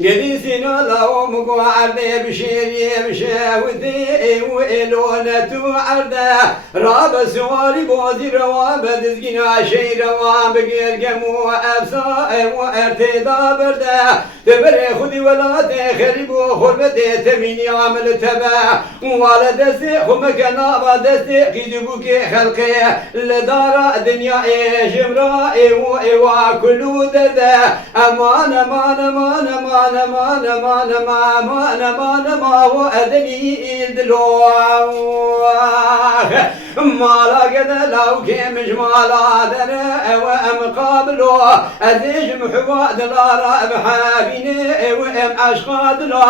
قديسنا لهم قعدي بشيري مشاوذي وإلونة عرده راب سواري بوزي رواب دزقنا شي رواب قرقمو أبساء وارتدا برده تبري خذي ولا تخربو خربتي تميني عمل تبا ولا دستي خمك نابا دستي قيدبوك خلقي لدار دنيا جمرائي وكلو درده أمان أمان أمان أمان ما وأدني الدلوع مالا قد لو كمش مالا درع ومقابلو أديش محواد لارا بحابيني وام أشخاد لا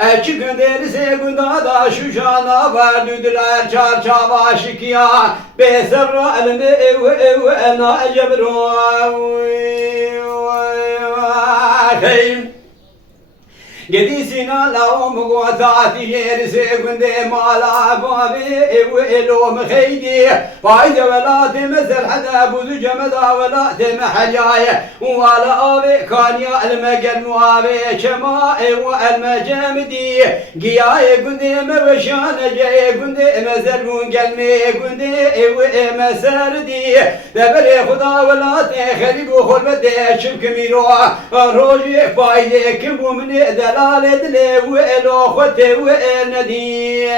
أشكن دير سيقن دادا شوشانا بردو دلار چار چابا شكيا بسر علمي وأنا أجبرو قديسنا لهم قوتاتي يرسي قندي مالا بابي وإلو مخيدي فايدة ولا تمثل حدا بوزو جمدا ولا تمحجاي ولا أبي كان يعلم قنوابي شمائي والمجامدي قياي قندي موشان جاي قندي مزرون قلمي قندي ومساردي دبري خدا ولا تخرب خلبتي شبك ميرو روجي فايدة كمبو من دلال دلي وإلو خوتي وإلندي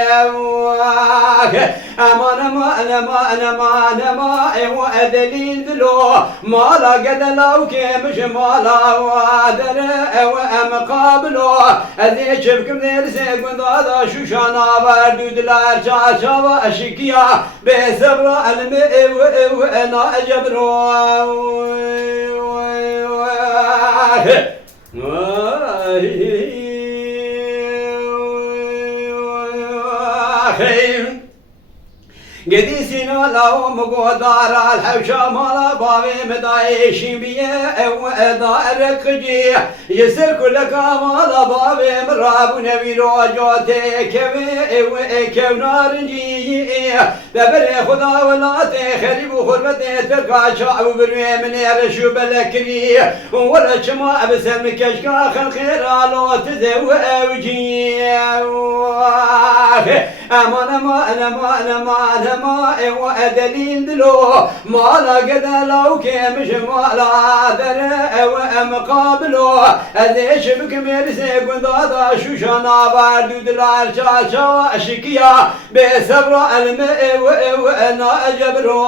أمان أمان أمان أمان أمان وأدلين دلو مالا قد لو كمش مالا وادر وأمقابلو أذي شبكم نرسي قند هذا شوشانا بردو دلار شاشا وأشكيا بسبر المئ وأنا أجبرو قديسنا لهم قدار الحوشة مالا بابي مدايشين بيه وإدار قجي يسر كلك مالا بابي مراب نبيلو جوتي كوي نار جي دبري خدا ولا تخرب خربتي تركا شعب بروي من يرشو بلكري ولا شما بسم كشكا خلخير على تزوي وجي أمان أمان أمان أمان ما وأدلين دلو مالا قد لو كمش مالا درع ومقابلو أذيش بك مرسي قند هذا شوشانا بردو دلار شاشا وأشكيا بسبر المئ وأنا أجبرو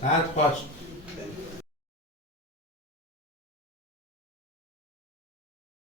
Saat kaç?